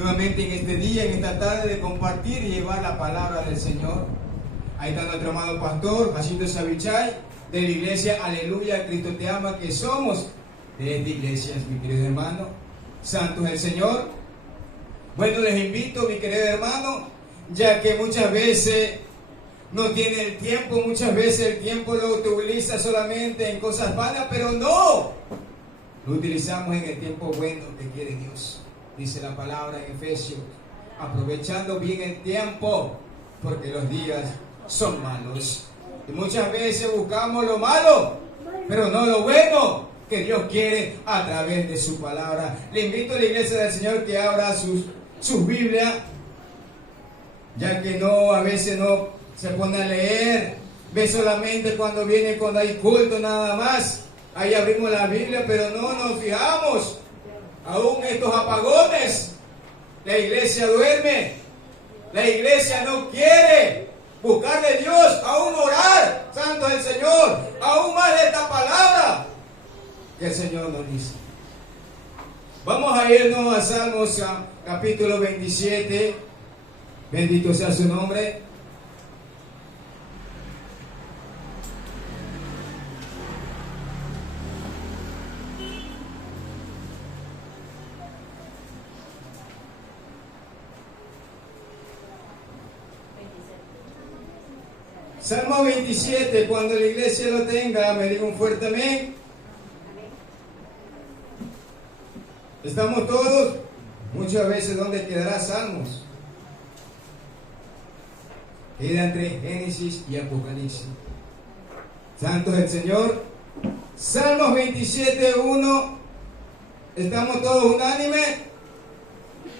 nuevamente en este día, en esta tarde, de compartir y llevar la palabra del Señor. Ahí está nuestro amado pastor, Jacinto Savichay, de la iglesia Aleluya, Cristo te ama, que somos de esta iglesia, mi querido hermano. Santo es el Señor. Bueno, les invito, mi querido hermano, ya que muchas veces no tiene el tiempo, muchas veces el tiempo lo utiliza solamente en cosas vanas, pero no, lo utilizamos en el tiempo bueno que quiere Dios. Dice la palabra en Efesios, aprovechando bien el tiempo, porque los días son malos. Y muchas veces buscamos lo malo, pero no lo bueno que Dios quiere a través de su palabra. Le invito a la iglesia del Señor que abra sus Biblias, ya que no, a veces no se pone a leer, ve solamente cuando hay culto nada más. Ahí abrimos la Biblia, pero no nos fijamos. Aún estos apagones, la iglesia duerme, la iglesia no quiere buscar de Dios, aún orar, santo es el Señor, aún más de esta palabra que el Señor nos dice. Vamos a irnos a Salmos capítulo 27, bendito sea su nombre. Salmo 27, cuando la iglesia lo tenga, me diga un fuerte amén. ¿Estamos todos? Muchas veces, ¿dónde quedará Salmos? Queda entre Génesis y Apocalipsis. Santo es el Señor. Salmos 27, 1. ¿Estamos todos unánimes?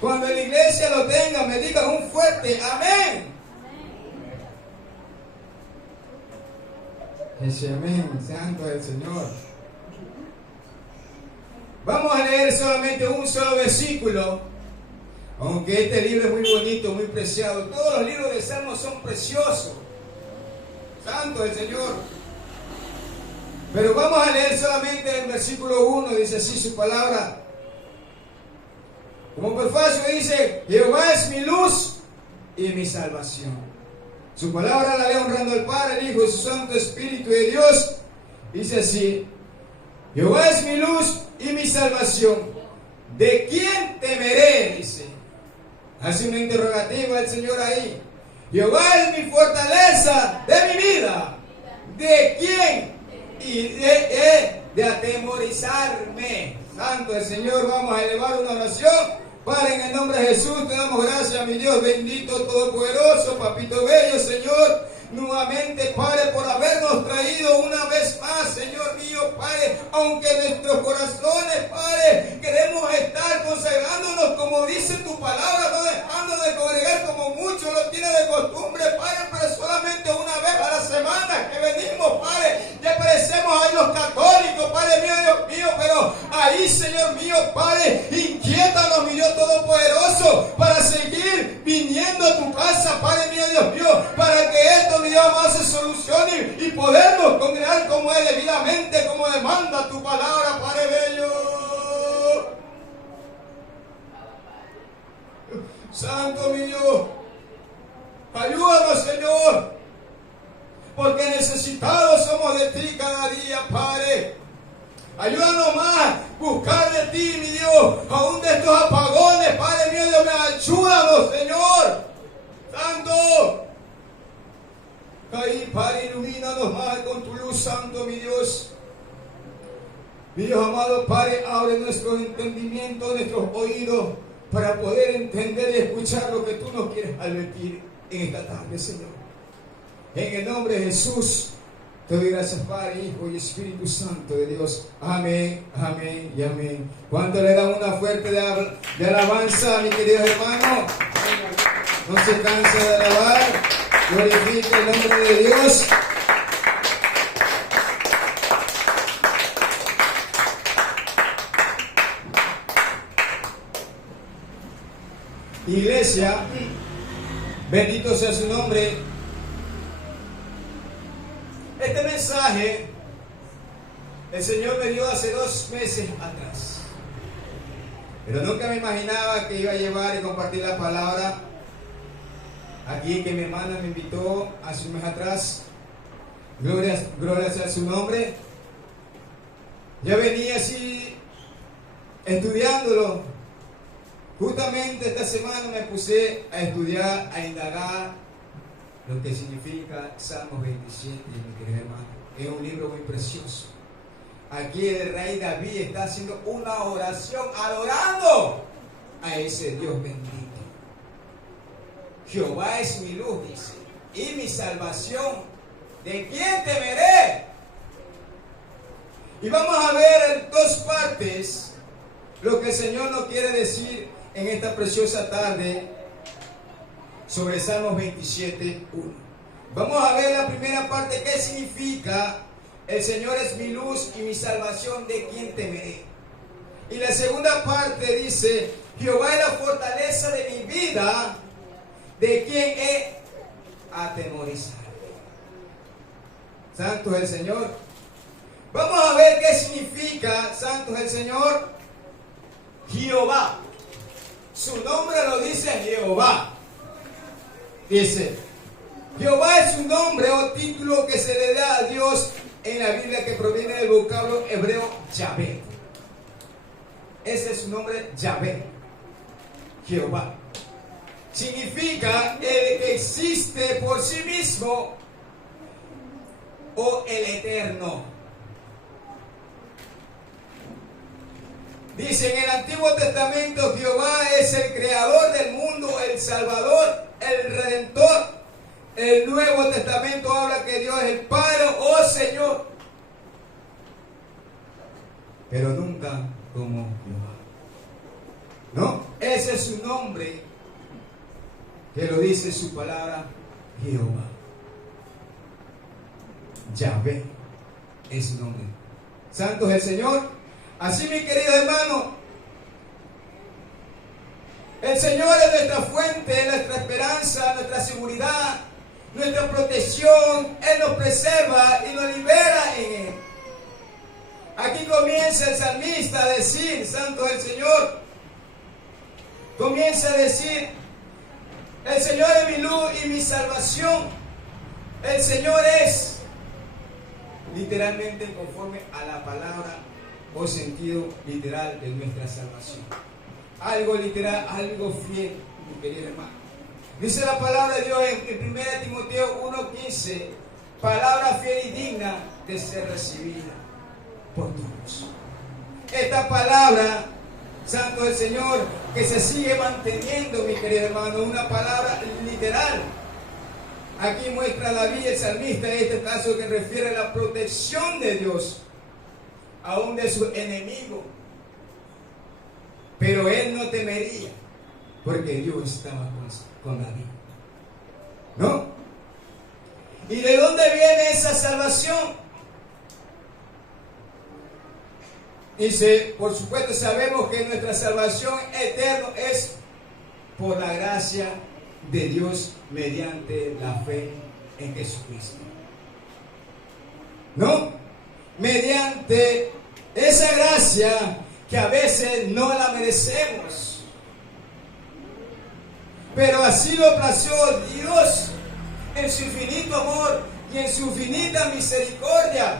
Cuando la iglesia lo tenga, me diga un fuerte amén. Ese amén, santo es el Señor. Vamos a leer solamente un solo versículo, aunque este libro es muy bonito, muy preciado. Todos los libros de Salmos son preciosos. Santo es el Señor. Pero vamos a leer solamente el versículo 1, dice así su palabra. Como prefacio dice, Jehová es mi luz y mi salvación. Su palabra la leo honrando al Padre, el Hijo y su Santo Espíritu de Dios. Dice así: Jehová es mi luz y mi salvación. ¿De quién temeré? Dice. Hace una interrogativa el Señor ahí. Jehová es mi fortaleza de mi vida. ¿De quién? Y de atemorizarme. Santo el Señor. Vamos a elevar una oración. Padre, en el nombre de Jesús, te damos gracias, mi Dios bendito, todopoderoso, papito bello, Señor. Nuevamente, Padre, por habernos traído una vez más, Señor mío, Padre, aunque nuestros corazones, Padre, queremos estar consagrándonos como dice tu palabra, no dejando de congregar como muchos lo tienen de costumbre, Padre, pero solamente una vez a la semana que venimos, Padre, ya parecemos ahí los católicos, Padre mío, Dios mío, pero ahí, Señor mío, Padre, inquiétanos, mi Dios todopoderoso, para seguir viniendo a tu casa, Padre mío, Dios mío, para que esto, mi Dios amado, se solucione y podernos congregar como es debidamente, como demanda tu palabra, Padre bello. Santo mi Dios, ayúdanos, Señor, porque necesitados somos de ti cada día, Padre. Ayúdanos más, buscar de ti, mi Dios, aún de estos apagones, Padre mío, Dios mío, ayúdanos, Señor. Santo. Ahí, Padre, ilumínanos más con tu luz, Santo, mi Dios. Mi Dios amado, Padre, abre nuestro entendimiento, nuestros oídos, para poder entender y escuchar lo que tú nos quieres advertir en esta tarde, Señor. En el nombre de Jesús, te doy gracias, Padre, Hijo y Espíritu Santo de Dios. Amén, amén y amén. ¿Cuánto le dan una fuerte de alabanza, mi querido hermano? No se cansa de alabar. Glorifica el nombre de Dios. Iglesia, bendito sea su nombre. Este mensaje el Señor me dio hace 2 meses atrás. Pero nunca me imaginaba que iba a llevar y compartir la palabra aquí, que mi hermana me invitó hace un mes atrás. Gloria sea su nombre. Yo venía así estudiándolo. Justamente esta semana me puse a estudiar, a indagar lo que significa Salmos 27, mi querido hermano. Es un libro muy precioso. Aquí el rey David está haciendo una oración adorando a ese Dios bendito. Jehová es mi luz, dice, y mi salvación. ¿De quién temeré? Y vamos a ver en dos partes lo que el Señor nos quiere decir en esta preciosa tarde sobre Salmos 27:1. Vamos a ver la primera parte, qué significa el Señor es mi luz y mi salvación, ¿de quién temeré? Y la segunda parte dice, Jehová es la fortaleza de mi vida, ¿de quién he atemorizado? Santo es el Señor. Vamos a ver qué significa santo es el Señor. Jehová. Su nombre lo dice Jehová. Dice, Jehová es un nombre o título que se le da a Dios en la Biblia, que proviene del vocablo hebreo Yahvé. Ese es su nombre, Yahvé. Jehová. Significa el que existe por sí mismo o el eterno. Dice en el Antiguo Testamento, Jehová es el creador del mundo, el salvador, el redentor. El Nuevo Testamento habla que Dios es el Padre, oh Señor. Pero nunca como Jehová. No, ese es su nombre, que lo dice su palabra, Jehová. Yahvé es su nombre. Santo es el Señor. Así, mi querido hermano, el Señor es nuestra fuente, nuestra esperanza, nuestra seguridad, nuestra protección. Él nos preserva y nos libera en Él. Aquí comienza el salmista a decir, santo es el Señor. Comienza a decir, el Señor es mi luz y mi salvación. El Señor es literalmente conforme a la palabra o sentido literal de nuestra salvación. Algo literal, algo fiel, mi querido hermano. Dice la palabra de Dios en 1 Timoteo 1:15, palabra fiel y digna de ser recibida por todos. Esta palabra, santo del Señor, que se sigue manteniendo, mi querido hermano, una palabra literal. Aquí muestra David, el salmista, en este caso, que refiere a la protección de Dios, aún de su enemigo. Pero él no temería, porque Dios estaba con David. ¿No? ¿Y de dónde viene esa salvación? Dice, por supuesto sabemos que nuestra salvación eterna es por la gracia de Dios mediante la fe en Jesucristo. ¿No? Mediante esa gracia que a veces no la merecemos, pero así lo plació Dios en su infinito amor y en su infinita misericordia.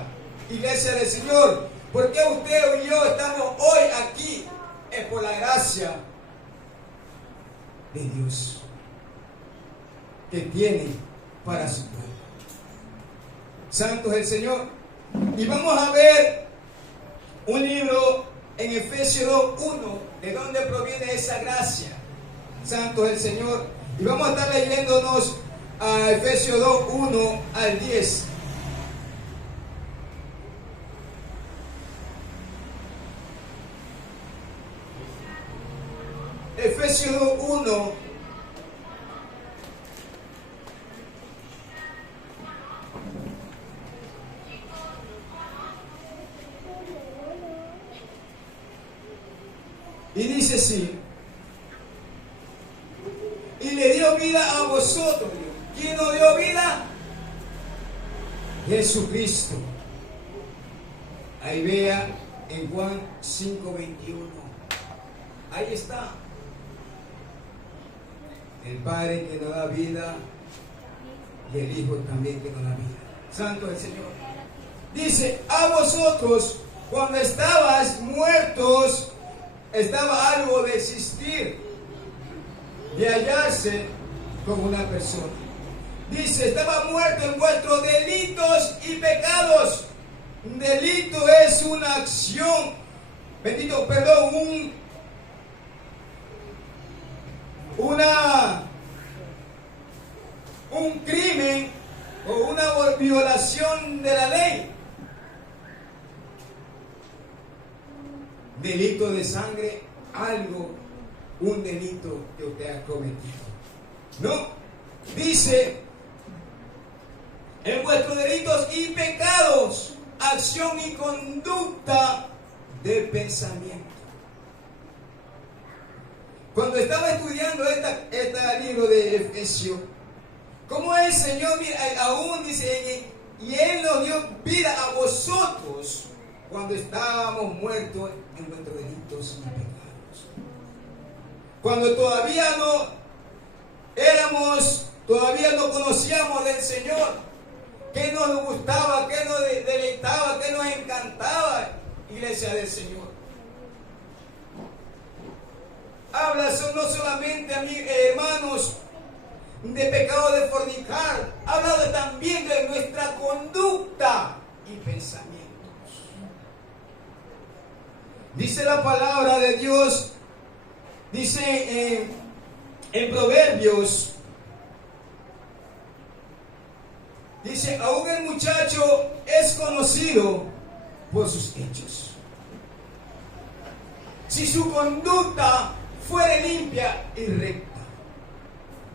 Iglesia del Señor, ¿por qué usted y yo estamos hoy aquí? Es por la gracia de Dios que tiene para su pueblo. Santo es el Señor. Y vamos a ver un libro en Efesios 2:1, de dónde proviene esa gracia. Santo es el Señor. Y vamos a estar leyéndonos a Efesios 2:1 al 10. Efesios 2:1. Y dice así: y le dio vida a vosotros. ¿Quién nos dio vida? Jesucristo. Ahí vea en Juan 5:21. Ahí está. El Padre que nos da vida y el Hijo también que nos da vida. Santo el Señor. Dice, a vosotros, cuando estabas muertos, estaba algo de existir, de hallarse como una persona. Dice, estaba muerto en vuestros delitos y pecados. Un delito es una acción, un crimen o una violación de la ley. Delito de sangre, un delito que usted ha cometido. No, dice, en vuestros delitos y pecados, acción y conducta de pensamiento. Cuando estaba estudiando este libro de Efesios, ¿cómo el Señor aún dice, y Él nos dio vida a vosotros cuando estábamos muertos en nuestros delitos y pecados? Cuando todavía no conocíamos del Señor, que nos gustaba, que nos deleitaba, que nos encantaba, iglesia del Señor. Habla no solamente, hermanos, de pecado de fornicar, habla también de nuestra conducta y pensamientos. Dice la palabra de Dios, dice en Proverbios, dice, aún el muchacho es conocido por sus hechos. Si su conducta fuere limpia y recta.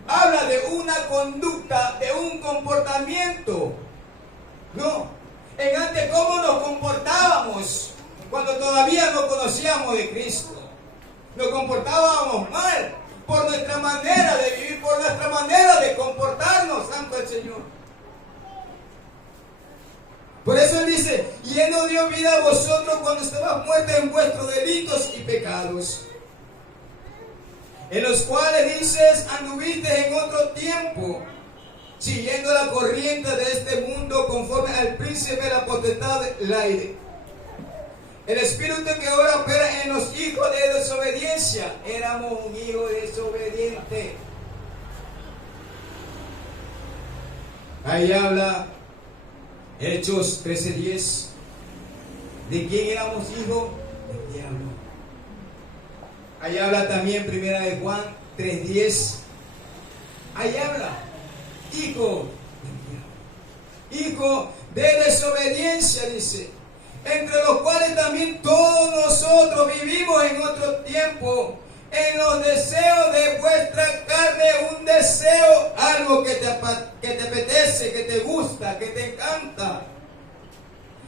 Habla de una conducta, de un comportamiento. No, en antes cómo nos comportábamos cuando todavía no conocíamos de Cristo. Nos comportábamos mal por nuestra manera de vivir, por nuestra manera de comportarnos, santo el Señor. Por eso Él dice, y Él nos dio vida a vosotros cuando estabas muertos en vuestros delitos y pecados, en los cuales, dices, anduviste en otro tiempo, siguiendo la corriente de este mundo, conforme al príncipe de la potestad del aire, el espíritu que ahora opera en los hijos de desobediencia. Éramos un hijo desobediente. Ahí habla Hechos 13:10. ¿De quién éramos hijos? Del diablo. Ahí habla también Primera de Juan 3:10. Ahí habla hijo del diablo, hijo de desobediencia, dice, entre los cuales también todos nosotros vivimos en otro tiempo, en los deseos de vuestra carne, un deseo, algo que te apetece, que te gusta, que te encanta.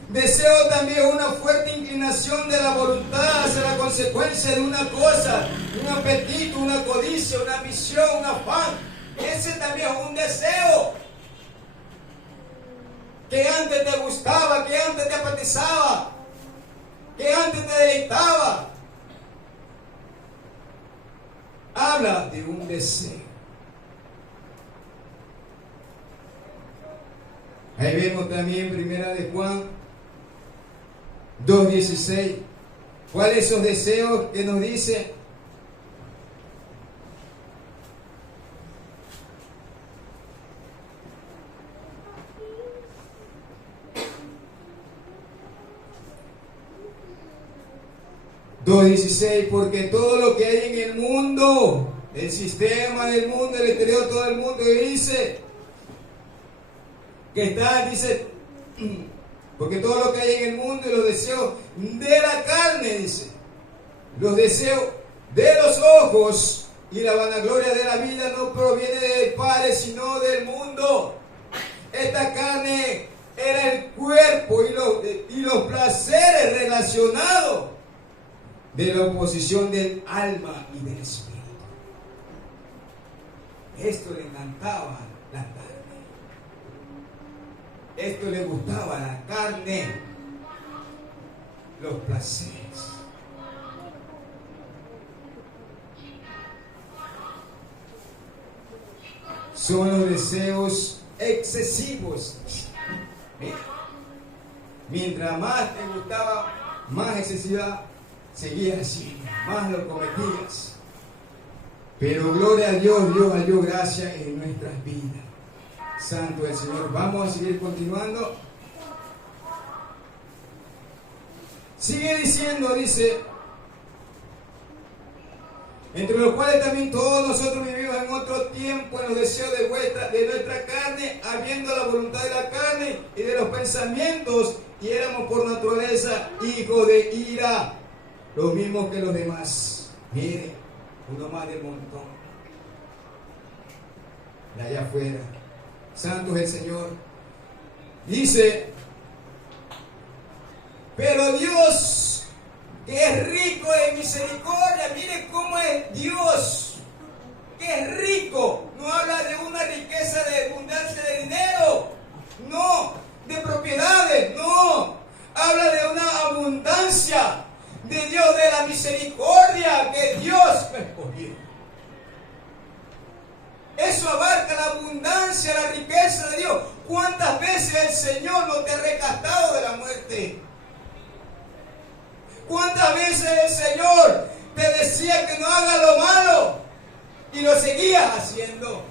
Deseo también una fuerte inclinación de la voluntad hacia la consecuencia de una cosa, un apetito, una codicia, una ambición, un afán. Ese también es un deseo que antes te gustaba, que antes te apetizaba, que antes te deleitaba. Habla de un deseo. Ahí vemos también Primera de Juan 2:16. ¿Cuáles son esos deseos que nos dice? Porque todo lo que hay en el mundo, el sistema del mundo, el exterior, todo el mundo, dice que está, dice, porque todo lo que hay en el mundo y los deseos de la carne, dice, los deseos de los ojos y la vanagloria de la vida no proviene del Padre, sino del mundo. Esta carne era el cuerpo y los placeres relacionados de la oposición del alma y del espíritu. Esto le encantaba la carne. Esto le gustaba la carne. Los placeres. son los deseos excesivos. Mira, mientras más te gustaba, más excesiva seguías haciendo, más lo cometías. Pero gloria a Dios, Dios halló gracia en nuestras vidas. Santo el Señor. Vamos a seguir continuando. Sigue diciendo, dice, entre los cuales también todos nosotros vivimos en otro tiempo en los deseos de nuestra carne, habiendo la voluntad de la carne y de los pensamientos, y éramos por naturaleza hijos de ira, lo mismo que los demás. Mire, uno más del montón, de allá afuera. Santo es el Señor. Dice, pero Dios, que es rico en misericordia, mire cómo es Dios, que es rico. No habla de una riqueza de abundancia de dinero, no, de propiedades, no. Habla de una abundancia de Dios, de la misericordia que Dios me escogió. Eso abarca la abundancia, la riqueza de Dios. ¿Cuántas veces el Señor no te ha rescatado de la muerte? ¿Cuántas veces el Señor te decía que no hagas lo malo y lo seguías haciendo?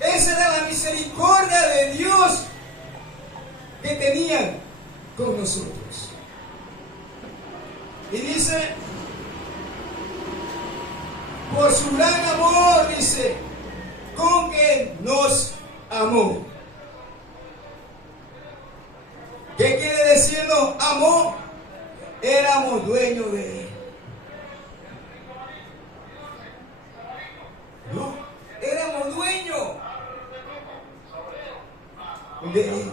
Esa era la misericordia de Dios que tenían con nosotros. Y dice, por su gran amor, dice, con que nos amó. ¿Qué quiere decirnos amó? Éramos dueños de Él. No, éramos dueños de Él.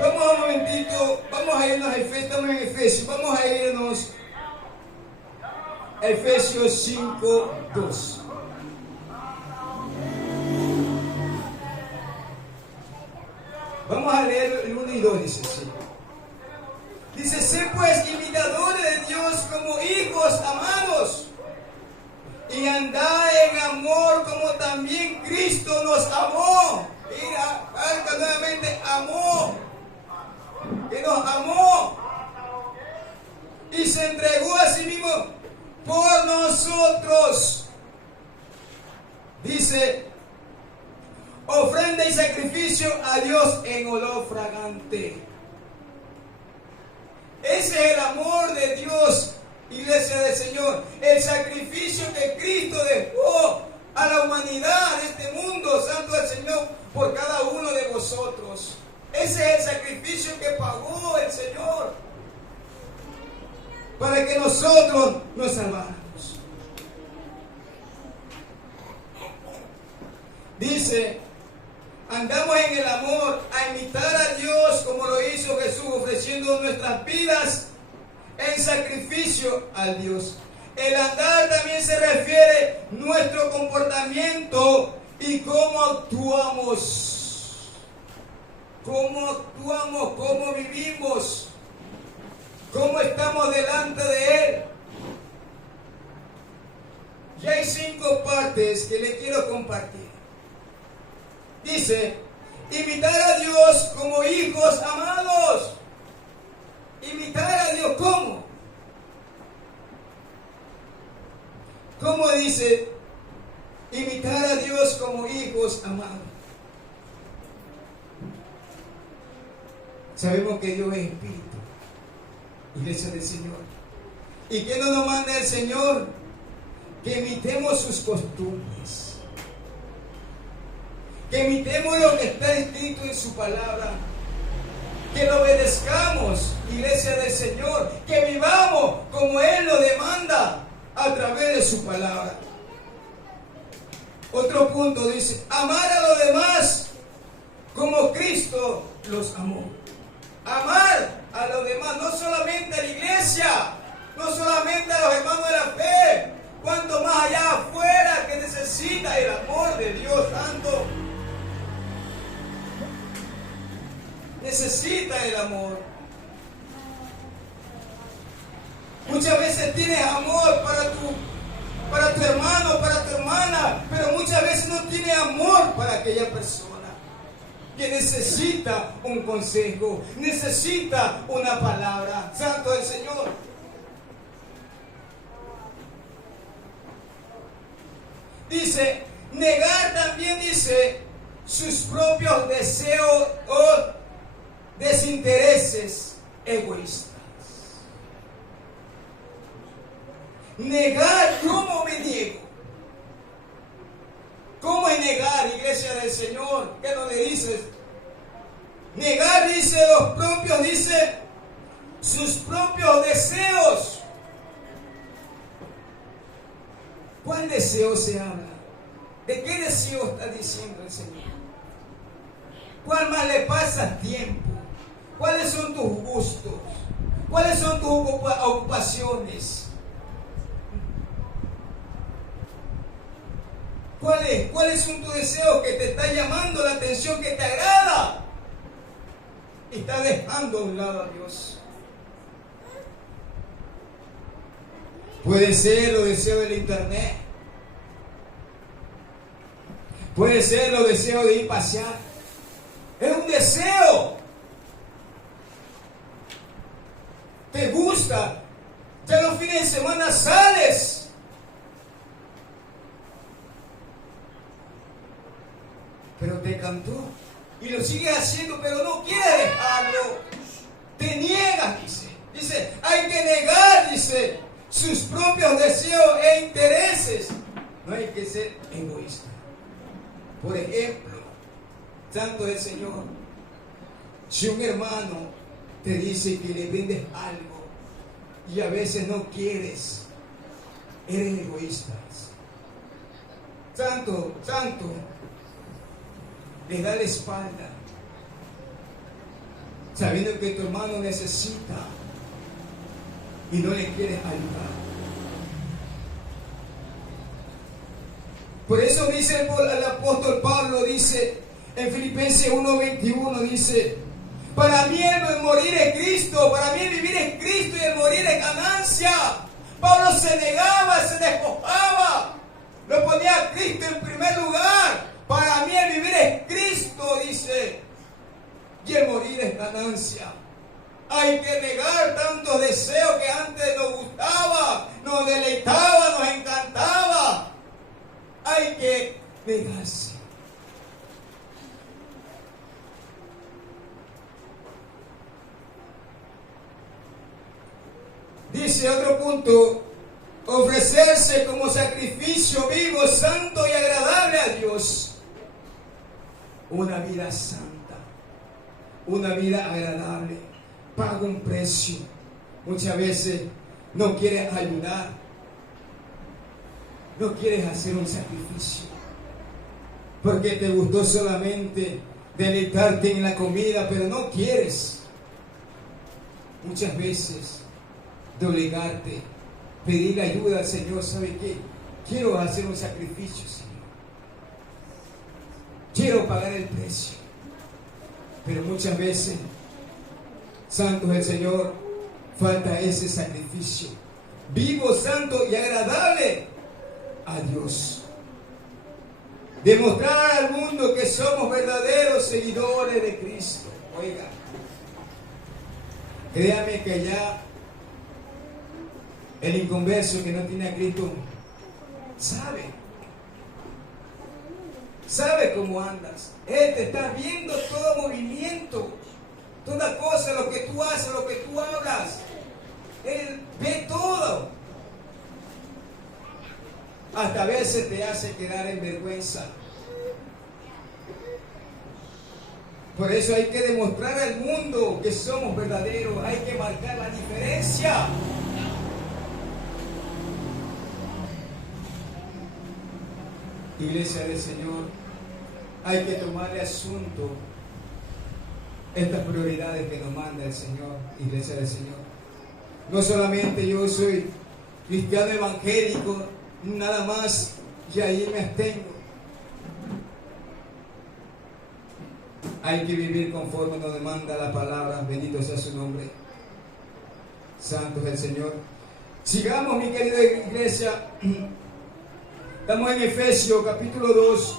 Vamos un momentito, vamos a irnos a Efesios, estamos en Efesios, vamos a irnos a Efesios 5, 2. Vamos a leer el 1 y 2, dice así. Dice, sé pues imitadores de Dios como hijos amados, y andad en amor como también Cristo nos amó. Mira, falta nuevamente, amó, que nos amó, y se entregó a sí mismo por nosotros. Dice, ofrenda y sacrificio a Dios en olor fragante. Ese es el amor de Dios, iglesia del Señor. El sacrificio que Cristo dejó a la humanidad de este mundo, santo del Señor, por cada uno de vosotros. Ese es el sacrificio que pagó el Señor para que nosotros nos salváramos. Dice, andamos en el amor, a imitar a Dios como lo hizo Jesús, ofreciendo nuestras vidas en sacrificio al Dios. El andar también se refiere a nuestro comportamiento y cómo actuamos. Cómo actuamos, cómo vivimos, cómo estamos delante de Él. Ya hay 5 partes que le quiero compartir. Dice, imitar a Dios como hijos amados. Imitar a Dios, ¿cómo? ¿Cómo dice? Imitar a Dios como hijos amados. Sabemos que Dios es espíritu, iglesia del Señor. ¿Y qué nos manda el Señor? Que imitemos sus costumbres. Que imitemos lo que está escrito en su palabra. Que lo obedezcamos, iglesia del Señor. Que vivamos como Él lo demanda a través de su palabra. Otro punto dice, amar a los demás como Cristo los amó. Amar a los demás, no solamente a la iglesia, no solamente a los hermanos de la fe, cuanto más allá afuera que necesita el amor de Dios Santo. Necesita el amor. Muchas veces tienes amor para tu hermano, para tu veces no tiene amor para aquella persona que necesita un consejo, necesita una palabra. Santo del Señor. Dice, negar también, dice, sus propios deseos o desintereses egoístas. Negar, ¿cómo me niego? ¿Cómo es negar, iglesia del Señor? ¿Qué no le dices? Negar, dice, los propios, dice, sus propios deseos. ¿Cuál deseo se habla? ¿De qué deseo está diciendo el Señor? ¿Cuál más le pasas tiempo? ¿Cuáles son tus gustos? ¿Cuáles son tus ocupaciones? ¿Cuáles son tus deseos que te están llamando la atención, que te agrada? Y estás dejando a un lado a Dios. Puede ser los deseos del internet. Puede ser los deseos de ir a pasear. Es un deseo. Te gusta. Ya los fines de semana sales. Pero te cantó. Y lo sigues haciendo, pero no quieres dejarlo. Te niegas, dice. Dice, hay que negar, dice, sus propios deseos e intereses. No hay que ser egoísta. Por ejemplo, santo del Señor, si un hermano te dice que le brindes algo y a veces no quieres, eres egoísta. Santo, le da la espalda, sabiendo que tu hermano necesita y no le quieres ayudar. Por eso dice el apóstol Pablo, dice en Filipenses 1:21, dice, para mí el morir es Cristo, para mí el vivir es Cristo y el morir es ganancia. Pablo se negaba, se despojaba, lo ponía a Cristo en primer lugar. Para mí el vivir es Cristo, dice, y el morir es ganancia. Hay que negar tantos deseos que antes nos gustaba, nos deleitaba, nos encantaba. Hay que negarse. Dice otro punto, ofrecerse como sacrificio vivo, santo y agradable a Dios. Una vida santa, una vida agradable, paga un precio. Muchas veces no quieres ayudar, no quieres hacer un sacrificio, porque te gustó solamente deleitarte en la comida, pero no quieres muchas veces doblegarte, pedirle ayuda al Señor. ¿Sabe qué? Quiero hacer un sacrificio, Señor. Quiero pagar el precio. Pero muchas veces, santo es el Señor, falta ese sacrificio vivo, santo y agradable a Dios. Demostrar al mundo que somos verdaderos seguidores de Cristo. Oiga, créame que ya el inconverso que no tiene a Cristo sabe cómo andas. Él te está viendo todo movimiento, toda cosa, lo que tú haces, lo que tú hablas. Él ve todo. Hasta a veces te hace quedar en vergüenza. Por eso hay que demostrar al mundo que somos verdaderos. Hay que marcar la diferencia. Iglesia del Señor, hay que tomarle asunto estas prioridades que nos manda el Señor. Iglesia del Señor, no solamente yo soy cristiano evangélico, nada más, y ahí me abstengo. Hay que vivir conforme nos demanda la palabra. Bendito sea su nombre. Santo es el Señor. Sigamos, mi querida iglesia. Estamos en Efesios capítulo 2,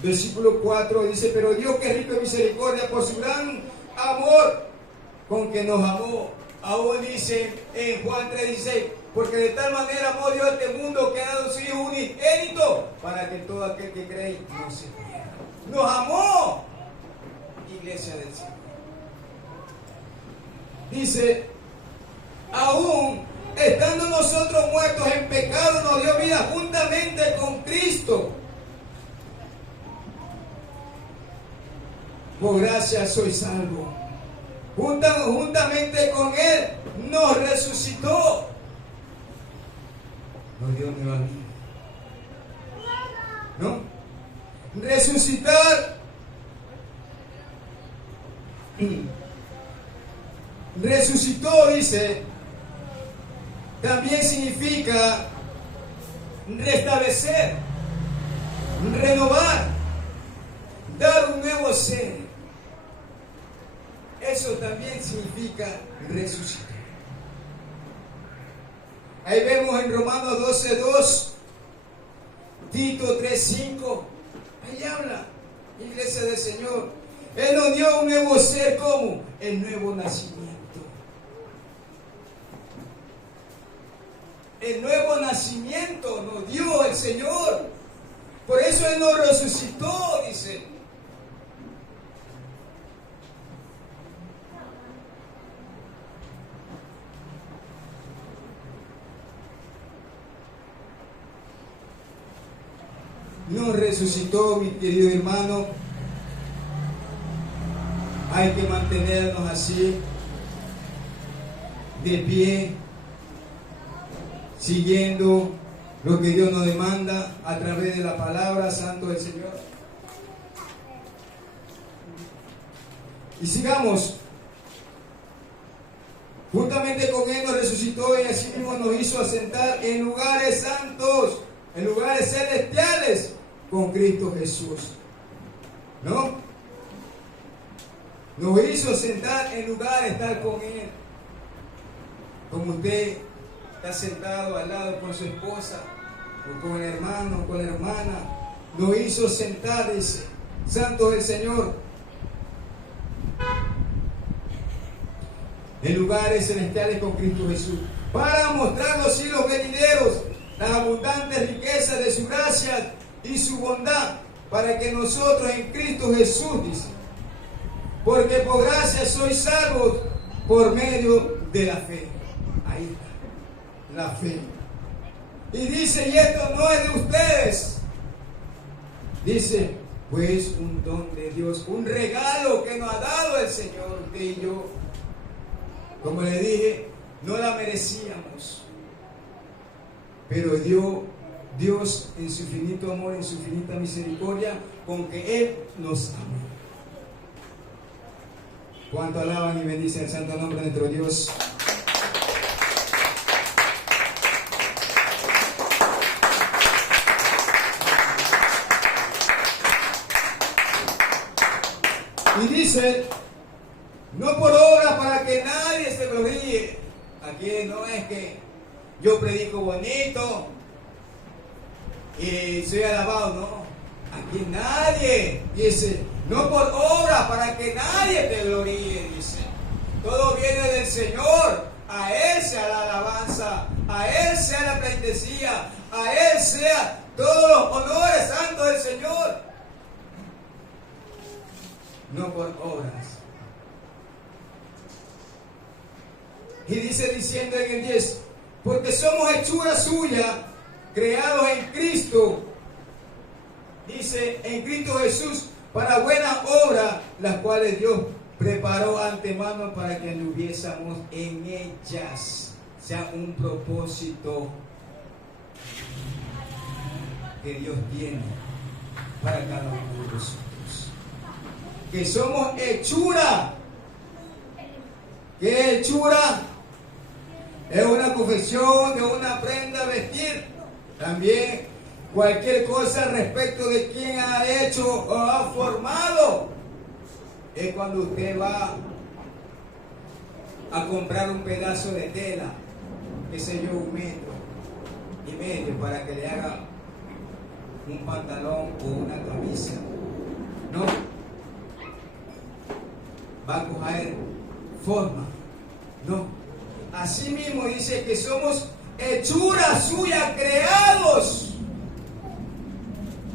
versículo 4. Dice, pero Dios, que es rico en misericordia, por su gran amor con que nos amó. Aún dice en Juan 3:16, porque de tal manera amó Dios a este mundo que ha dado su Hijo unigénito para que todo aquel que cree no se pierda. Nos amó, iglesia del Señor. Dice, aún estando nosotros muertos en pecado, nos dio vida juntamente con Cristo. Por gracia soy salvo. Juntamente con Él nos resucitó. Nos dio nueva vida. ¿No? Resucitar. Resucitó, dice, también significa restablecer, renovar, dar un nuevo ser. Eso también significa resucitar. Ahí vemos en Romanos 12:2, Tito 3:5. Ahí habla, iglesia del Señor. Él nos dio un nuevo ser, como el nuevo nacimiento. El nuevo nacimiento nos dio el Señor. Por eso Él nos resucitó, dice. Nos resucitó, mi querido hermano. Hay que mantenernos así, de pie, siguiendo lo que Dios nos demanda a través de la palabra santo del Señor. Y sigamos. Juntamente con Él nos resucitó y así mismo nos hizo asentar en lugares santos, en lugares celestiales, con Cristo Jesús. ¿No? Nos hizo sentar en lugares tal con Él. Como usted está sentado al lado con su esposa, o con el hermano, o con la hermana. Nos hizo sentar, dice, santo el Señor, en lugares celestiales con Cristo Jesús, para mostrar los siglos venideros, las abundantes riquezas de su gracia y su bondad, para que nosotros en Cristo Jesús, dice, porque por gracia sois salvos por medio de la fe. Ahí está, la fe. Y dice, y esto no es de ustedes. Dice, pues un don de Dios, un regalo que nos ha dado el Señor, usted y yo. Como le dije, no la merecíamos. Pero Dios en su infinito amor, en su infinita misericordia, con que Él nos ama. ¿Cuánto alaban y bendicen el santo nombre de nuestro Dios? Y dice, no por obra para que nadie se gloríe. Aquí no es que yo predico bonito y soy alabado, no. Aquí nadie dice, no por obra para que nadie te gloríe, dice. Todo viene del Señor. A Él sea la alabanza, a Él sea la pleitesía, a Él sea todos los honores santos del Señor. No por obras. Y dice diciendo en el 10, porque somos hechura suya, creados en Cristo, dice, en Cristo Jesús, para buenas obras, las cuales Dios preparó antemano para que anduviésemos en ellas. O sea, un propósito que Dios tiene para cada uno de nosotros. Que somos hechura. ¿Qué es hechura? Es una confección de una prenda a vestir. También cualquier cosa respecto de quién ha hecho o ha formado. Es cuando usted va a comprar un pedazo de tela, qué sé yo, 1,5 metros, para que le haga un pantalón o una camisa. No. Va a coger forma. No. Así mismo dice que somos hechura suya, creados.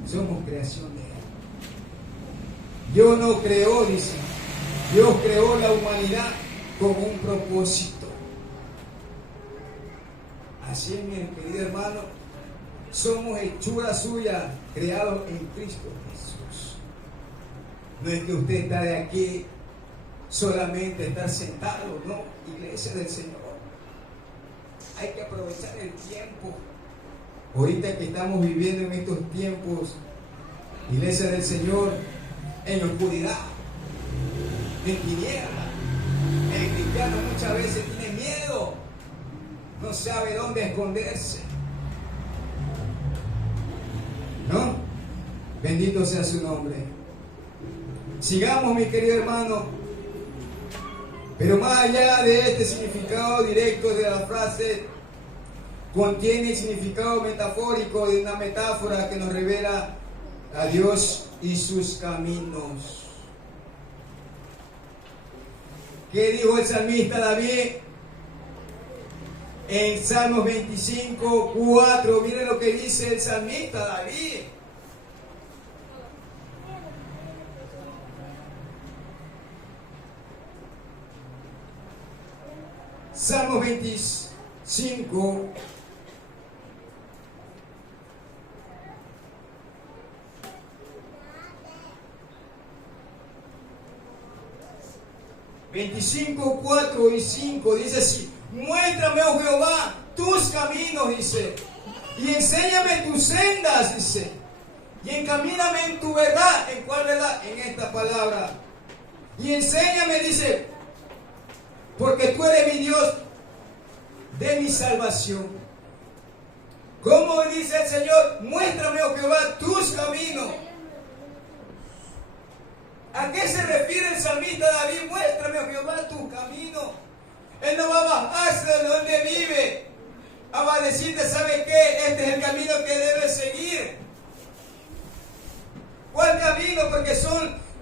Somos creación de Él. Dios no creó, dice. Dios creó la humanidad con un propósito. Así es, mi querido hermano, somos hechura suya, creados en Cristo Jesús. No es que usted está de aquí solamente estar sentado, no, iglesia del Señor. Hay que aprovechar el tiempo. Ahorita que estamos viviendo en estos tiempos, iglesia del Señor, en oscuridad, en tiniebla. El cristiano muchas veces tiene miedo, no sabe dónde esconderse. ¿No? Bendito sea su nombre. Sigamos, mi querido hermano. Pero más allá de este significado directo de la frase, contiene el significado metafórico de una metáfora que nos revela a Dios y sus caminos. ¿Qué dijo el salmista David? En Salmos 25, 4, miren lo que dice el salmista David. Salmos 25, 25, 4 y 5 dice así: muéstrame, oh Jehová, tus caminos, dice, y enséñame tus sendas, dice, y encamíname en tu verdad. ¿En cuál verdad? En esta palabra. Y enséñame, dice, porque tú eres mi Dios de mi salvación. ¿Cómo dice el Señor? Muéstrame, oh Jehová, tus caminos. ¿A qué se refiere el salmista David? Muéstrame, oh Jehová, tu camino. Él no va a bajarse de donde vive. Va a decirte, ¿sabe qué? Este es el camino que debes seguir. ¿Cuál camino? Porque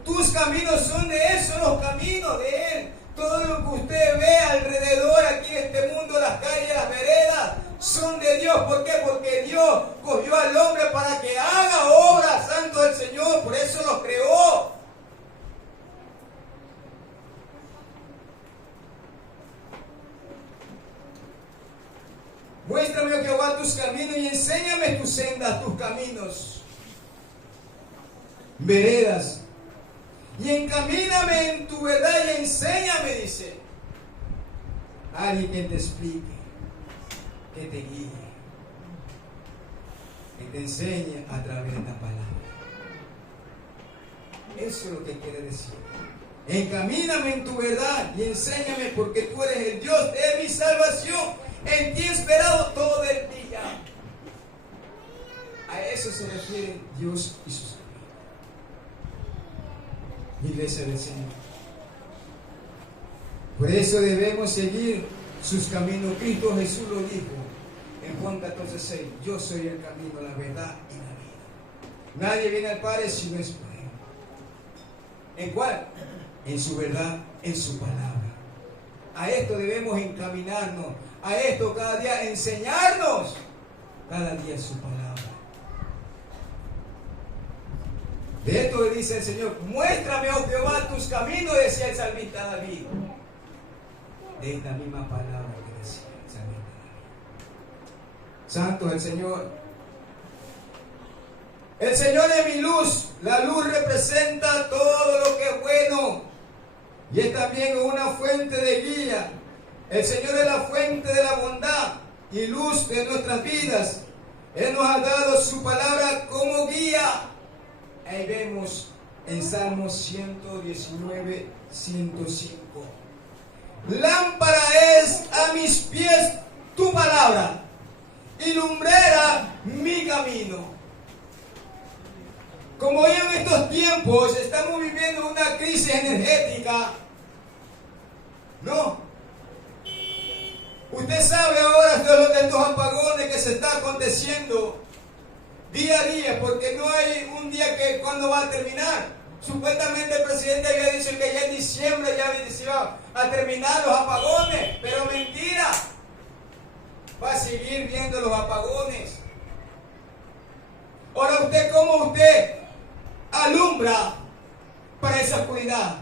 tus caminos son de Él, son los caminos de Él. Todo lo que usted ve alrededor aquí en este mundo, las calles, las veredas, son de Dios. ¿Por qué? Porque Dios cogió al hombre para que haga obras, santo del Señor. Por eso los creó. Muéstrame, oh Jehová, tus caminos y enséñame tus sendas, tus caminos, veredas. Y encamíname en tu verdad y enséñame, dice. Alguien que te explique, que te guíe, que te enseñe a través de esta palabra. Eso es lo que quiere decir. Encamíname en tu verdad y enséñame, porque tú eres el Dios de mi salvación. En ti he esperado todo el día. A eso se refiere Dios y sus caminos. Iglesia del Señor. Por eso debemos seguir sus caminos. Cristo Jesús lo dijo en Juan 14:6. Yo soy el camino, la verdad y la vida. Nadie viene al Padre si no es por Él. ¿En cuál? En su verdad, en su palabra. A esto debemos encaminarnos. A esto cada día enseñarnos. Cada día su palabra. De esto le dice el Señor: muéstrame, oh Jehová, tus caminos, decía el salmista David. De esta misma palabra que decía el salmista David. Santo es el Señor. El Señor es mi luz. La luz representa todo lo que es bueno. Y es también una fuente de guía. El Señor es la fuente de la bondad y luz de nuestras vidas. Él nos ha dado su palabra como guía. Ahí vemos en Salmos 119, 105. Lámpara es a mis pies tu palabra y lumbrera mi camino. Como hoy en estos tiempos estamos viviendo una crisis energética, ¿no? Usted sabe ahora de estos apagones que se está aconteciendo. día a día, porque no hay un día que cuando va a terminar. Supuestamente el presidente había dicho que ya en diciembre ya se iba a terminar los apagones, pero mentira. Va a seguir viendo los apagones. Ahora usted, ¿cómo usted alumbra para esa oscuridad?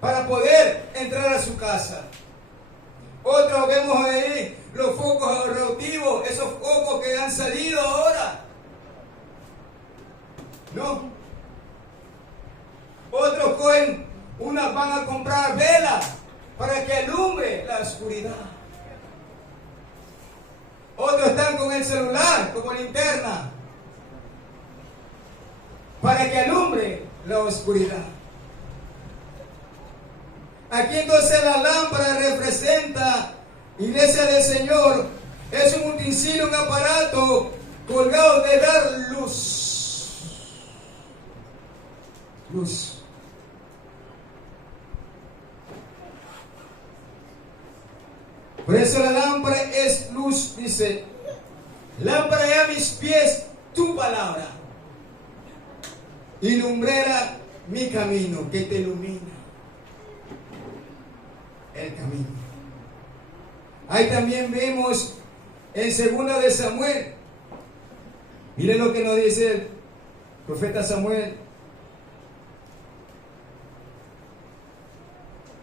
Para poder entrar a su casa. Otros vemos ahí los focos reactivos, esos focos que han salido ahora. No. Otros van a comprar velas para que alumbre la oscuridad. Otros están con el celular como linterna para que alumbre la oscuridad. Aquí entonces la lámpara representa, iglesia del Señor, es un utensilio, un aparato colgado de dar luz. Luz. Por eso la lámpara es luz, dice, lámpara es a mis pies tu palabra y lumbrera mi camino, que te ilumina el camino. Ahí también vemos en 2 de Samuel, miren lo que nos dice el profeta Samuel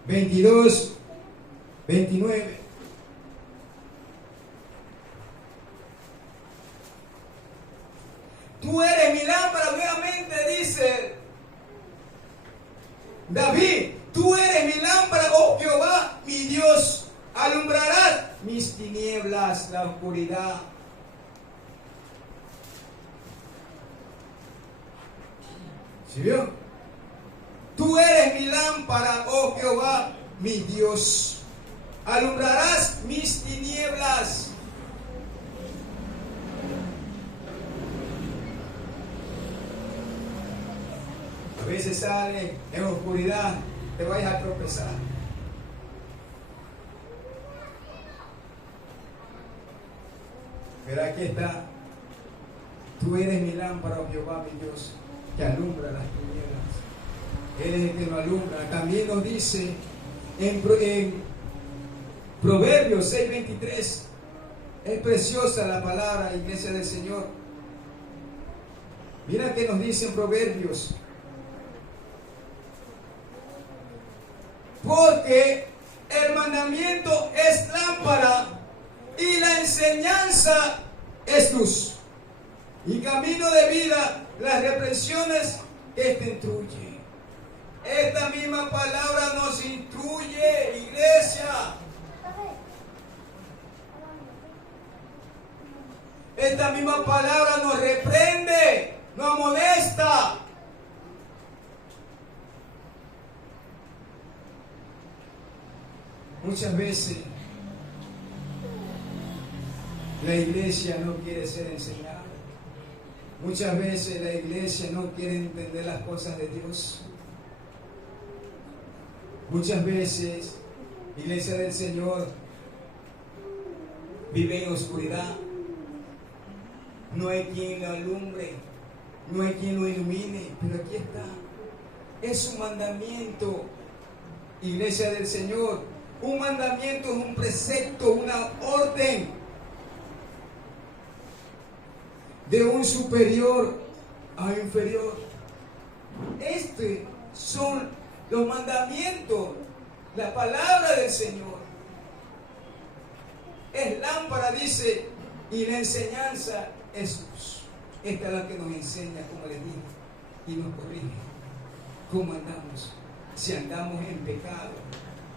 22, 29. Tú eres mi lámpara, nuevamente dice David, tú eres mi lámpara, oh Jehová, mi Dios, alumbrarás mis tinieblas, la oscuridad. ¿Sí vio? Tú eres mi lámpara, oh Jehová, mi Dios, alumbrarás mis tinieblas. A veces sale en oscuridad, te vayas a tropezar. Pero aquí está, tú eres mi lámpara, oh Jehová, mi Dios, que alumbra las tinieblas. Él es el que nos alumbra. También nos dice en Proverbios 6:23, es preciosa la palabra, iglesia del Señor. Mira que nos dice en Proverbios. Porque el mandamiento es lámpara y la enseñanza es luz. Y camino de vida, las reprensiones que te instruye. Esta misma palabra nos instruye, iglesia. Esta misma palabra nos reprende, nos amonesta. Muchas veces la iglesia no quiere ser enseñada. Muchas veces la iglesia no quiere entender las cosas de Dios. Muchas veces la iglesia del Señor vive en oscuridad. No hay quien lo alumbre, no hay quien lo ilumine, pero aquí está. Es un mandamiento, iglesia del Señor. Un mandamiento es un precepto, una orden de un superior a un inferior. Estos son los mandamientos, la palabra del Señor. Es lámpara, dice, y la enseñanza es luz. Esta es la que nos enseña, como les dije, y nos corrige cómo andamos, si andamos en pecado,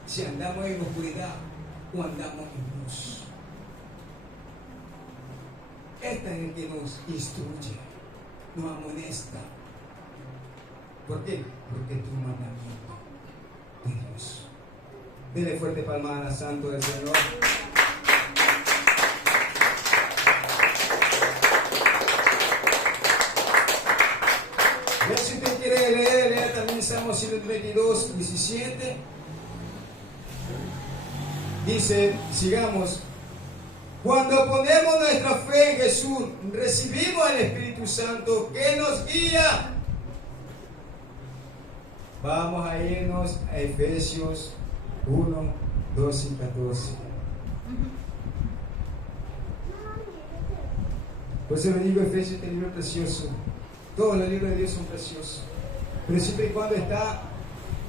si andamos en oscuridad o andamos en luz. Esta es el que nos instruye, nos amonesta. ¿Por qué? Porque es tu mandamiento de Dios. Dele fuerte palmada al Santo del Señor. Si usted quiere leer, lea también Salmo 132, 17. Dice, sigamos. Cuando ponemos nuestra fe en Jesús recibimos el Espíritu Santo que nos guía. Vamos a irnos a Efesios 1, 12 y 14. Por eso le digo, Efesios, este libro es precioso. Todos los libros de Dios son preciosos, pero siempre y cuando está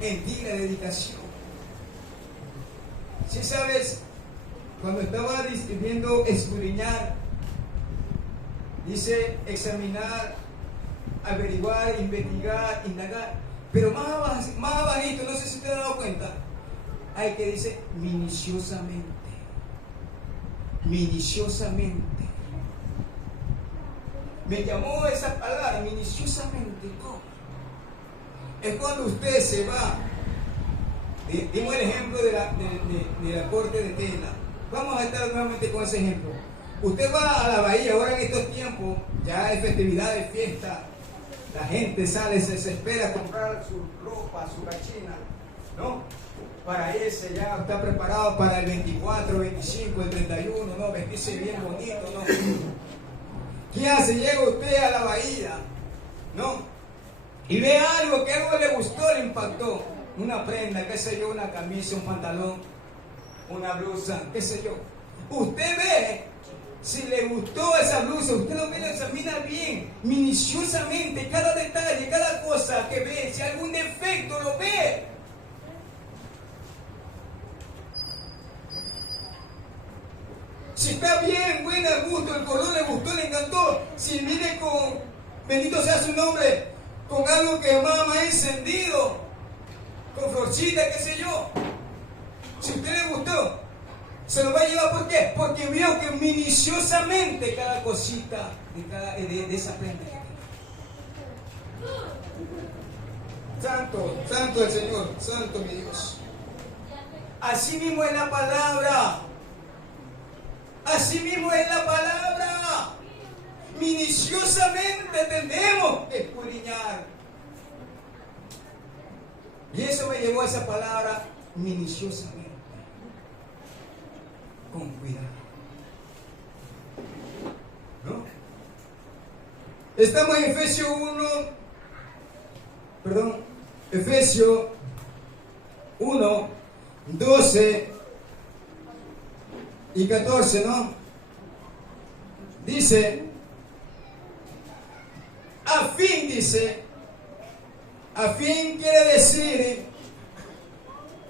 en ti la dedicación. Si sabes, cuando estaba viendo escudriñar, dice examinar, averiguar, investigar, indagar, pero más abajito, no sé si te has dado cuenta, hay que dice minuciosamente. Minuciosamente. Me llamó esa palabra, minuciosamente. ¿Cómo? Es cuando usted se va. Dimos el ejemplo de la corte de tela. Vamos a estar nuevamente con ese ejemplo. Usted va a la bahía, ahora en estos tiempos, ya hay festividades, fiesta. La gente sale, se desespera a comprar su ropa, su gachina, ¿no? Para irse, ya está preparado para el 24, 25, el 31, ¿no? Vestirse bien bonito, ¿no? ¿Qué hace? Llega usted a la bahía, ¿no? Y ve algo que algo le gustó, le impactó. Una prenda, qué sé yo, una camisa, un pantalón, una blusa, qué sé yo. Usted ve, si le gustó esa blusa, usted lo ve, lo examina bien, minuciosamente, cada detalle, cada cosa que ve, si hay algún defecto, lo ve. Si está bien, buena, gusto, el color le gustó, le encantó. Si viene con, bendito sea su nombre, con algo que más encendido, con florcita, qué sé yo. Si a usted le gustó, se lo va a llevar. ¿Por qué? Porque vio que minuciosamente cada cosita de esa prenda. Santo, santo el Señor, santo mi Dios. Así mismo es la palabra. Así mismo es la palabra. Minuciosamente tenemos que escudriñar. Y eso me llevó a esa palabra, minuciosamente. Con cuidado. ¿No? Estamos en Efesios 1, 12 y 14, ¿no? Dice, a fin quiere decir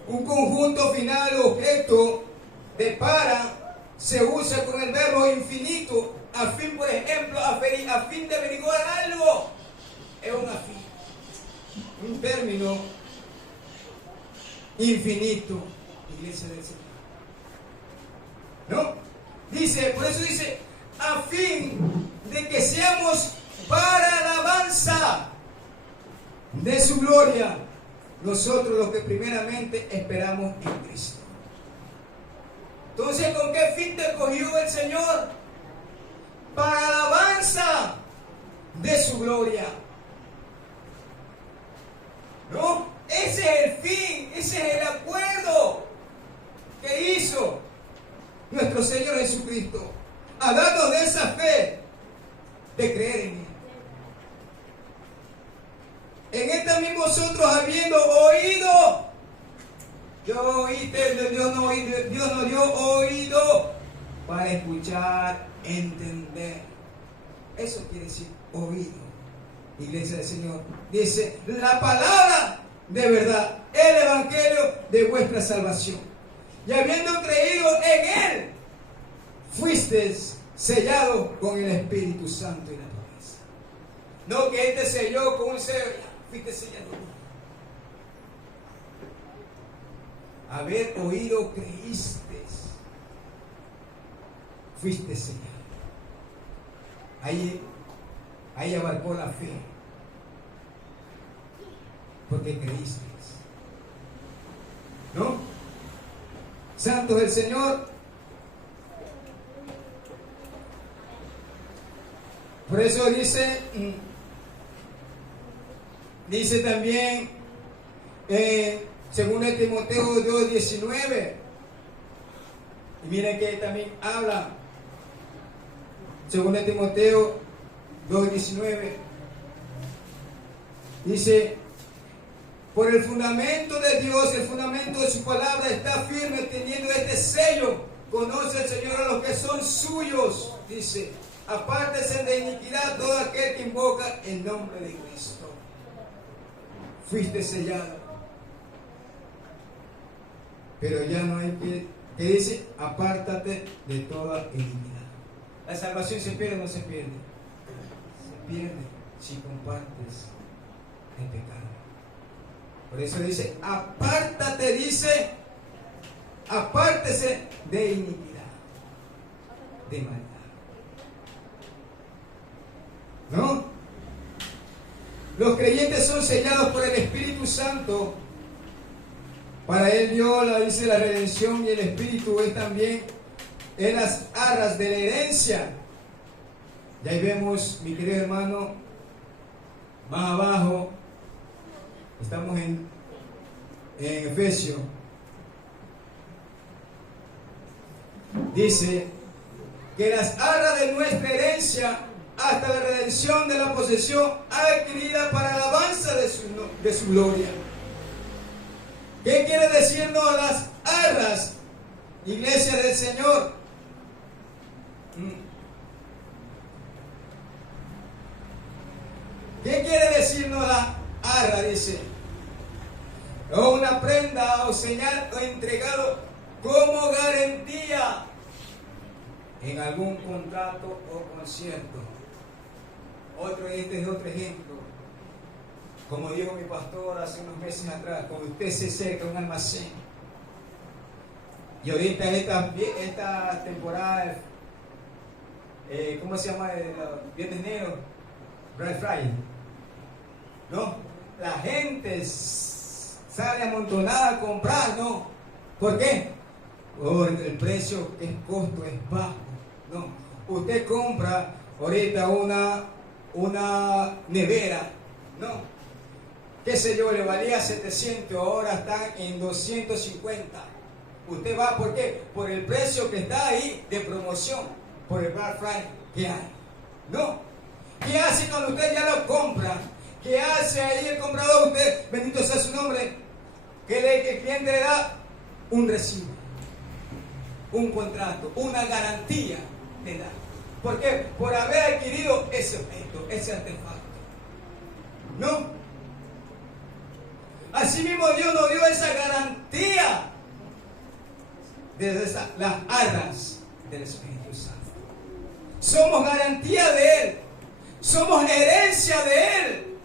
un conjunto final, objeto de para, se usa con el verbo infinito, a fin, por ejemplo, a fin de averiguar algo, es un afín, un término infinito, iglesia del Señor. ¿No? Dice, por eso dice, a fin de que seamos para alabanza de su gloria, nosotros los que primeramente esperamos en Cristo. Entonces, ¿con qué fin te escogió el Señor? Para alabanza de su gloria. ¿No? Ese es el fin, ese es el acuerdo que hizo nuestro Señor Jesucristo, a darnos de esa fe de creer en Él. En él también vosotros, habiendo oído, Dios nos dio oído para escuchar, entender. Eso quiere decir oído, iglesia del Señor. Dice, la palabra de verdad, el evangelio de vuestra salvación. Y habiendo creído en Él, fuisteis sellados con el Espíritu Santo y la promesa. No que Él te selló con un sello, fuiste sellado. Haber oído, creíste, fuiste sellado. Ahí abarcó la fe, porque creíste. ¿No? Santo es el Señor. Por eso dice también según el Timoteo 2:19, y miren que también habla Según Timoteo 2:19, dice: por el fundamento de Dios, el fundamento de su palabra está firme, teniendo este sello. Conoce el Señor a los que son suyos. Dice: apártese de iniquidad todo aquel que invoca el nombre de Cristo. Fuiste sellado. Pero ya no hay que dice: apártate de toda iniquidad. La salvación se pierde o no se pierde. Se pierde si compartes el pecado. Por eso dice: apártate, dice, apártese de iniquidad, de maldad. ¿No? Los creyentes son sellados por el Espíritu Santo. Para él Dios, dice, la redención, y el Espíritu es también en las arras de la herencia. Y ahí vemos, mi querido hermano, más abajo, estamos en Efesios. Dice que las arras de nuestra herencia hasta la redención de la posesión adquirida para alabanza de su gloria. ¿Qué quiere decirnos las arras, iglesia del Señor? ¿Qué quiere decirnos la arra? Dice: o una prenda o señal o entregado como garantía en algún contrato o concierto. Este es otro ejemplo. Como dijo mi pastor hace unos meses atrás, cuando usted se acerca a un almacén, y ahorita esta temporada, ¿cómo se llama? Viernes Negro, Black Friday, ¿no? La gente sale amontonada a comprar, ¿no? ¿Por qué? Porque el precio, el costo es bajo, ¿no? Usted compra ahorita una nevera, ¿no? Qué sé yo, le valía 700, ahora están en 250. Usted va, ¿por qué? Por el precio que está ahí de promoción, por el Black Friday que hay, ¿no? ¿Qué hace cuando usted ya lo compra? ¿Qué hace ahí el comprador? Usted, bendito sea su nombre, que el cliente le da un recibo, un contrato, una garantía le da. ¿Por qué? Por haber adquirido ese objeto, ese artefacto, ¿no? Así mismo Dios nos dio esa garantía desde las arras del Espíritu Santo. Somos garantía de Él. Somos herencia de Él.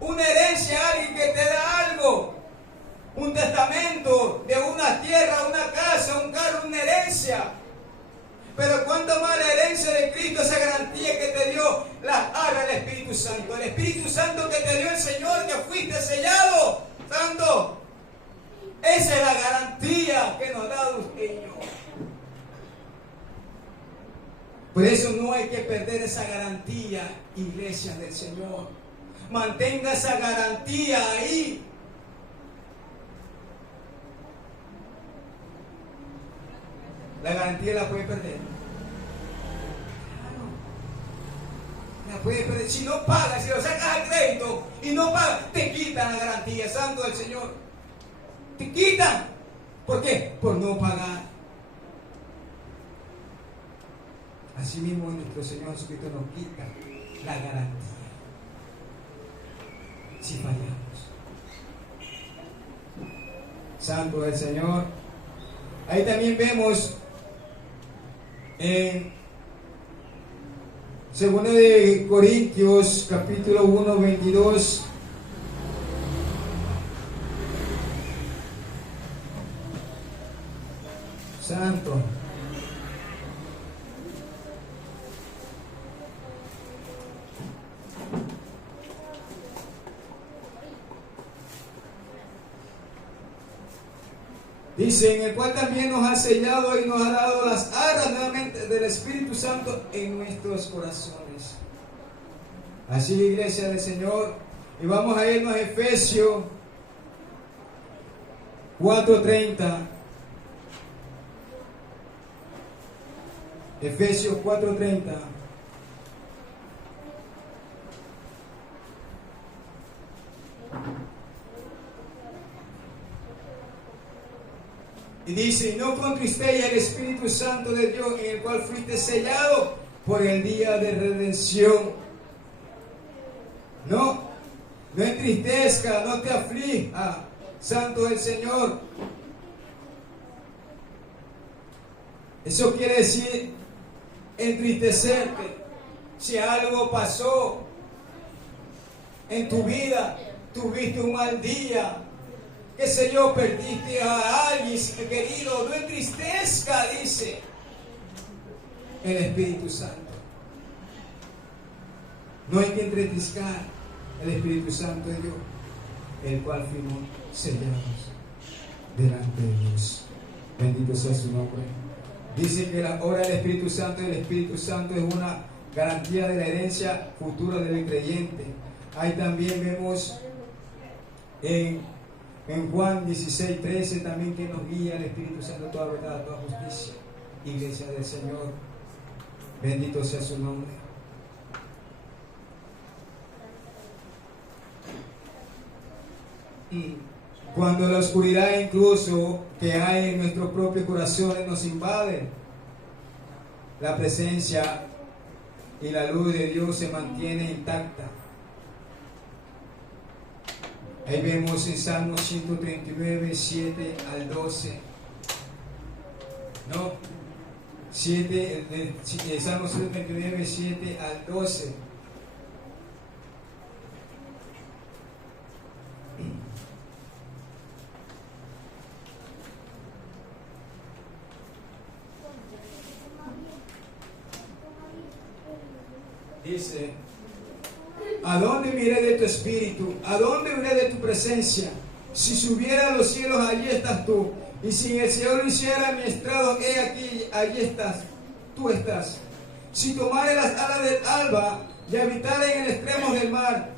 Una herencia, alguien que te da algo. Un testamento de una tierra, una casa, un carro, una herencia. Pero cuánto más la herencia de Cristo, esa garantía que te dio las arras del Espíritu Santo. El Espíritu Santo que te dio el Señor, que fuiste sellado, Santo. Esa es la garantía que nos da usted y yo. Por eso no hay que perder esa garantía, iglesia del Señor. Mantenga esa garantía ahí. La garantía la puede perder. Claro. La puede perder. Si no pagas, si lo sacas al crédito y no pagas, te quitan la garantía, santo del Señor. Te quitan. ¿Por qué? Por no pagar. Así mismo nuestro Señor Jesucristo nos quita la garantía. Si fallamos. Santo del Señor. Ahí también vemos en 2 de Corintios capítulo 1, 22. Santo. Dice: en el cual también nos ha sellado y nos ha dado las arras nuevamente del Espíritu Santo en nuestros corazones. Así, iglesia del Señor. Y vamos a irnos a Efesios 4:30. Efesios 4:30. Y dice: no contristéis el Espíritu Santo de Dios, en el cual fuiste sellado por el día de redención. No entristezca, no te aflija, santo el Señor. Eso quiere decir entristecerte. Si algo pasó en tu vida, tuviste un mal día, qué sé yo, perdiste a alguien querido, no entristezca, dice el Espíritu Santo. No hay que entristecer el Espíritu Santo de Dios, el cual fuimos sellados delante de Dios. Bendito sea su nombre. Dice que la obra del Espíritu Santo y el Espíritu Santo es una garantía de la herencia futura del creyente. Ahí también vemos en Juan 16:13 también que nos guía el Espíritu Santo toda verdad, toda justicia. Iglesia del Señor, bendito sea su nombre. Cuando la oscuridad incluso que hay en nuestros propios corazones nos invade, la presencia y la luz de Dios se mantiene intacta. Ahí vemos en Salmo 139, 7 al 12. ¿No? Salmo 139, 7 al 12. Dice: ¿a dónde miré de tu espíritu? ¿A dónde miré de tu presencia? Si subiera a los cielos, allí estás tú. Y si en el cielo hiciera mi estrado, he aquí, allí estás. Tú estás. Si tomare las alas del alba y habitare en el extremo del mar,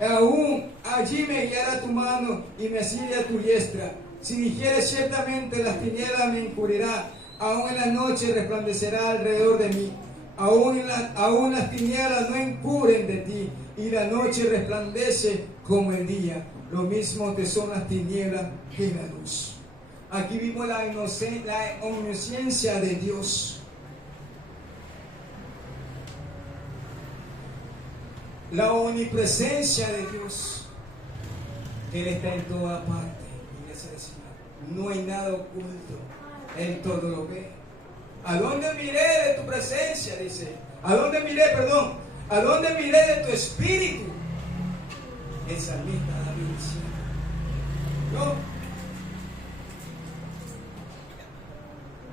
aún allí me guiará tu mano y me asiria tu diestra. Si dijere ciertamente las tinieblas me encubrirá, aún en la noche resplandecerá alrededor de mí. Aún las tinieblas no encubren de ti, y la noche resplandece como el día. Lo mismo te son las tinieblas que la luz. Aquí vimos la omnisciencia de Dios. La omnipresencia de Dios. Él está en toda parte. No hay nada oculto. Él todo lo ve. ¿A dónde miré de tu presencia? Dice. ¿A dónde miré, perdón? ¿A dónde miré de tu espíritu? El salmista David decía. ¿No?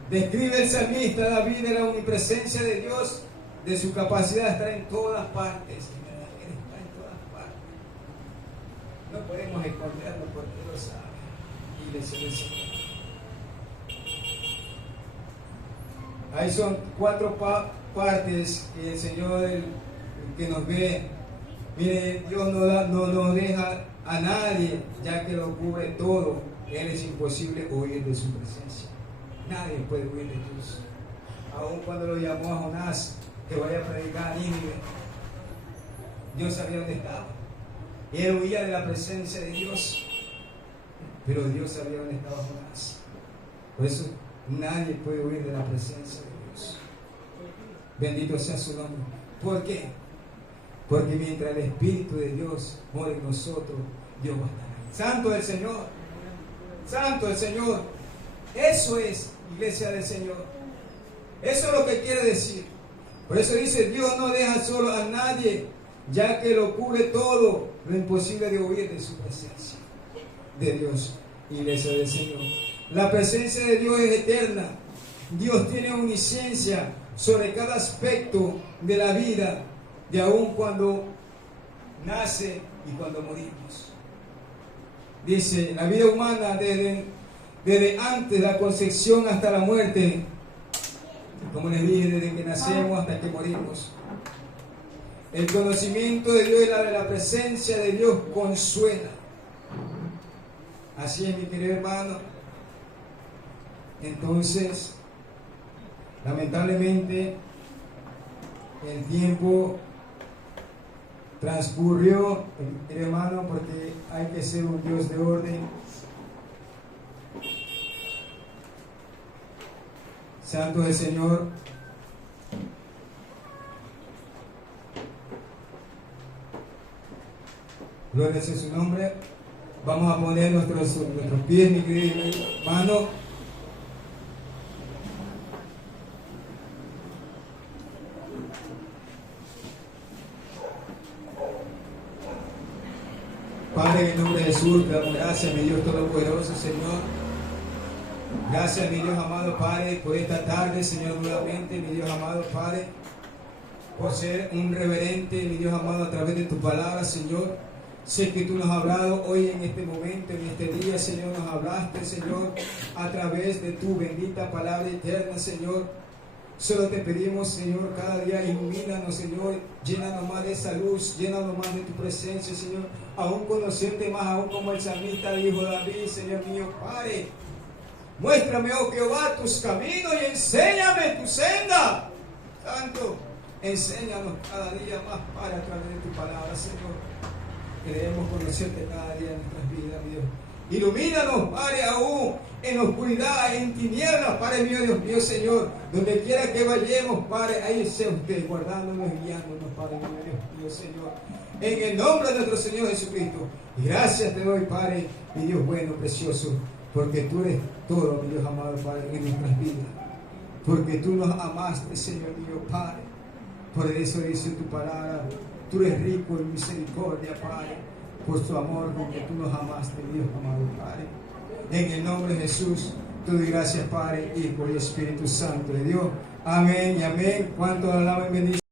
Describe el salmista David de la omnipresencia de Dios, de su capacidad de estar en todas partes. Él está en todas partes. No podemos esconderlo porque Él lo sabe. Y le sigue. Ahí son 4 partes que el Señor que nos ve. Mire, Dios no nos deja a nadie, ya que lo cubre todo. Él es imposible huir de su presencia. Nadie puede huir de Dios. Aun cuando lo llamó a Jonás que vaya a predicar a Nínive, Dios sabía dónde estaba. Y él huía de la presencia de Dios, pero Dios sabía dónde estaba Jonás. Por eso nadie puede huir de la presencia de Dios. Bendito sea su nombre. ¿Por qué? Porque mientras el Espíritu de Dios mora en nosotros, Dios va a estar ahí. Santo el Señor. Santo el Señor. Eso es iglesia del Señor. Eso es lo que quiere decir. Por eso dice: Dios no deja solo a nadie, ya que lo cubre todo. Lo imposible de huir de su presencia. De Dios, iglesia del Señor. La presencia de Dios es eterna. Dios tiene omnisciencia sobre cada aspecto de la vida, de aún cuando nace y cuando morimos. Dice, la vida humana desde antes de la concepción hasta la muerte, como les dije, desde que nacemos hasta que morimos. El conocimiento de Dios y la presencia de Dios consuela. Así es, mi querido hermano. Entonces, Lamentablemente, el tiempo transcurrió, hermano, porque hay que ser un Dios de orden. Santo es el Señor. Gloria sea su nombre. Vamos a poner nuestros pies, mi querido hermano. Padre, en el nombre de Jesús, te damos gracias, mi Dios Todopoderoso, Señor. Gracias, mi Dios amado Padre, por esta tarde, Señor, nuevamente, mi Dios amado Padre, por ser un reverente, mi Dios amado, a través de tu palabra, Señor. Sé que tú nos has hablado hoy en este momento, en este día, Señor, nos hablaste, Señor, a través de tu bendita palabra eterna, Señor. Solo te pedimos, Señor, cada día ilumínanos, Señor, llénanos más de esa luz, llénanos más de tu presencia, Señor, aún conocerte más, aún como el salmista dijo David, Señor mío, Padre, muéstrame, oh Jehová, tus caminos y enséñame tu senda. Santo, enséñanos cada día más, Padre, a través de tu palabra, Señor. Queremos conocerte cada día en nuestras vidas, mi Dios. Ilumínanos, Padre, aún en oscuridad, en tinieblas, Padre mío, Dios mío, Señor. Donde quiera que vayamos, Padre, ahí sea usted, guardándonos y guiándonos, Padre mío, Dios mío, Señor. En el nombre de nuestro Señor Jesucristo. Y gracias te doy, Padre, mi Dios bueno, precioso, porque tú eres todo, mi Dios amado, Padre, en nuestras vidas. Porque tú nos amaste, Señor mío, Padre. Por eso dice tu palabra, tú eres rico en misericordia, Padre, por tu amor con que tú nos amaste, Dios amado, Padre. En el nombre de Jesús, te doy gracias, Padre, Hijo y Espíritu Santo de Dios. Amén y amén. ¿Cuánto alaban y bendicen?